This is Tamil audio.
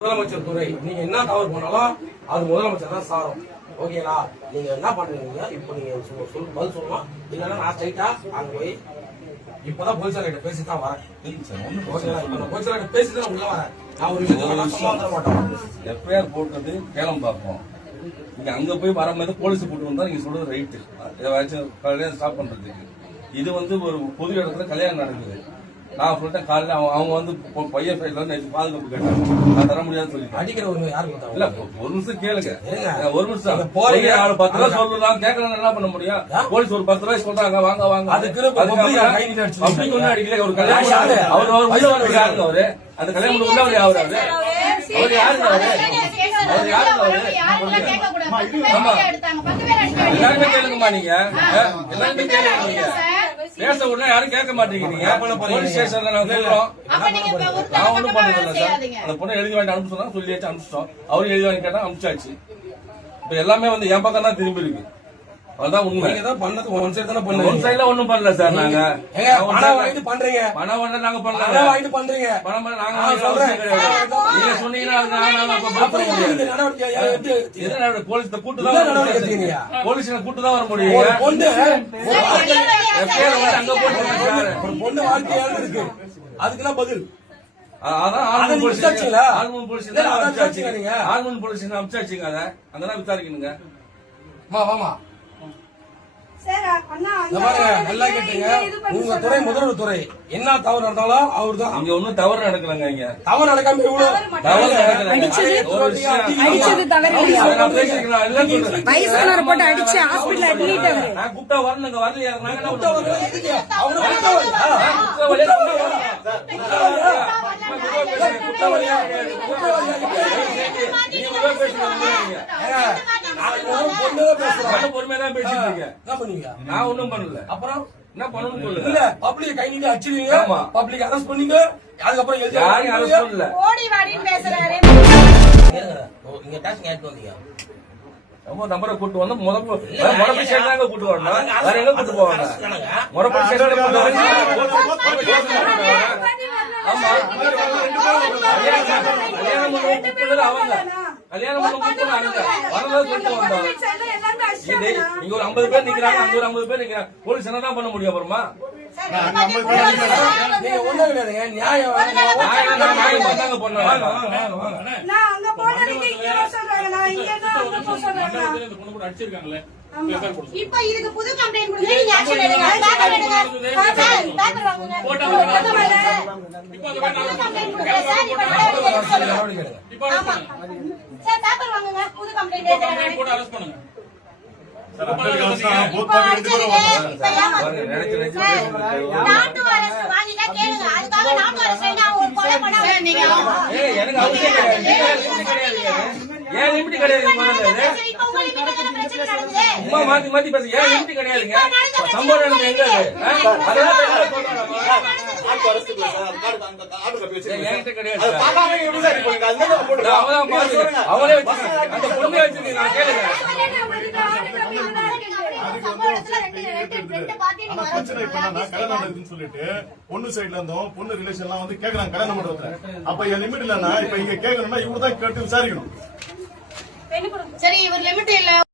முதலமைச்சர் துறை நீங்க என்ன தவறு பண்ணாலும் அது முதலமைச்சர் தான் சாரும். ஓகேங்களா? நீங்க என்ன பண்றீங்க? இப்ப நீங்க பதில் சொல்லலாம். இல்லன்னா நான் ஸ்ட்ரைட்டா அங்க போய் இப்பதான் போலீசார்கிட்ட பேசிதான் வரேன். போலீசார்கிட்ட பேசிதான் உள்ள வரேன். நான் ஒரு விஷயத்த மாட்டோம். எஃப்ஐஆர் போட்டது கேளம் பார்ப்போம். நீங்க அங்க போய் வரும்போது போலீஸ் போட்டு வந்தா நீங்க சொல்றது ரைட்டு. கல்யாணம் ஸ்டாப் பண்றதுக்கு இது ஒரு பொது இடத்துல கல்யாணம் நடக்குது. நான் சொல்லிட்டேன் காலையில அவங்க பையன் சைட்ல நேற்று பாதுகாப்பு கேட்டாங்க. நான் தர முடியாது சொல்லிட்டேன். அடிக்கிறவங்க யாரு இல்ல ஒரு நிமிஷம் கேளுங்க. ஒரு நிமிஷம் போறீங்க 10 ரூபாய் சொல்லலாம் கேட்கலாம் என்ன பண்ண முடியும்? போலீஸ் ஒரு 10 ரூபாய் சொல்றாங்க வாங்க வாங்க அப்படி ஒண்ணு அடிக்கல. ஒரு கல்யாணம் அவர் உள்ள யாருங்க அவரு? அந்த கல்யாணம் உள்ள அவர் யாரு? அவர் யாருங்க அவரு? அவர் யாருங்க அவரு? எல்லாருமே கேளுங்கம்மா. நீங்க எல்லாருமே கேளுங்க. நீங்க பேச உடனே யாரும் கேட்க மாட்டீங்க. நீங்க போலீஸ் ஸ்டேஷன்ல நான் சொல்றோம். நான் ஒண்ணும் பண்ணல சார். அந்த பொண்ணை எழுதி வாங்கி அனுப்பிச்சு சொன்னா சொல்லியாச்சு அனுப்பிச்சிட்டோம். அவரும் எழுதி வாங்கி கேட்டா அனுப்பிச்சாச்சு. இப்ப எல்லாமே என் பக்கம் தான் திரும்பி இருக்கு. அதான் உண்மை. பண்ணது ஒன் சைடு தானே பண்ணல. ஒன் சைடுல ஒண்ணும் பண்ணல சார். நாங்க பணம் வாங்கிட்டு பண்றீங்க. பணம் வாங்க நாங்க பண்ணல. பணம் வாங்கிட்டு பண்றீங்க. பணம் நாங்க நீங்க சொன்னீங்கன்னா போலீஸ் கூட்டு தான் போலீஸ் கூட்டு தான் வர முடியும். அங்க போட்டு ஒரு பொண்ணு வாழ்க்கையால இருக்கு. அதுக்கெல்லாம் பதில் அதான் ஆர்மன் போலீஸ் அனுப்பிச்சாச்சுங்க. அதை அங்கதான் விசாரிக்கணுங்க. வாமா நல்லா கேட்டீங்க. உங்க துறை முதல்வர் துறை என்ன தவறு நடந்தாலும் அவர் தான். இங்க ஒன்னும் தவறு நடக்கலங்க. இங்க தவறு நடக்காம இவ்வளவு தவறு நடக்கல. நான் கூப்பிட்டா வரணுங்க. வரலையா? பொறுமையா பேசிட்டு இருக்கேன். நான் ஒண்ணும் பண்ணல. அப்புறம் என்ன பண்ணணும் சொல்லுங்க. இல்ல பப்ளிக் கை நீங்க அடிச்சிருவீங்க. பப்ளிக் அரெஸ்ட் பண்ணீங்க. அதுக்கப்புறம் யாரையும் அரெஸ்ட் பண்ணல. ஓடி வாடின்னு பேசுறாரு. இங்க டாஸ்க் கேட்டு வந்தீங்க. நம்பரை கூட்டு வந்து முறப்படி ஸ்டேஷன் கூட்டு வரணும். வேற எங்க கூட்டு போவாங்க? முறப்படி ஸ்டேஷன் ஆமா அவங்க கல்யாணம் நீங்க ஒரு 50 பேர் நிக்கிறாங்க. அங்க ஒரு 50 பேர் நிக்கிறாங்க. போலீஸ் என்னதான் பண்ண முடியும்? அப்புறமா நீங்க ஒண்ணும் கிடையாதுங்க. நியாயம் பண்ணாங்க பண்ணாங்க. இப்ப இதுக்கு புது கம்ப்ளைண்ட் கொடுங்க. நீங்க ஆக்ஷன் எடுங்க. பேப்பர் எடுங்க. பேப்பர் வாங்குங்க. போட்டோ புது கம்ப்ளைண்ட் கொடுங்க சார். இப்ப ஆமா சார் பேப்பர் வாங்குங்க. புது கம்ப்ளைண்ட் எடுங்க. போட்டு அரெஸ்ட் பண்ணுங்க. நாட்டு அரசு வாங்கிட்டா கேளுங்க. அதுக்காக நாட்டு அரசு ஒரு கொலை பண்ண நீங்க எனக்கு அவசியம் கிடையாது. ஏன் லிமிட் கிடையாது? சும்மா மாத்தி மாத்தி பேச ஏன் லிமிட் கிடையாதுங்க? சம்பவம் நடந்தது எங்க? அவங்களே அந்த பொண்ணு வச்சிருக்கீங்க. நான் கேளுங்க. பிரச்சனை இப்ப கல்யாணம் நடக்குதுன்னு சொல்லிட்டு பொண்ணு சைட்ல இருந்தோம் பொண்ணு ரிலேஷன் எல்லாம் கேக்குறாங்க கல்யாணம் பண்றது. அப்ப என் லிமிட் இல்லன்னா இப்ப இங்க கேட்கணும்னா இவங்க தான் கேட்டு விசாரிக்கணும். சரி இவர் லிமிட் இல்ல.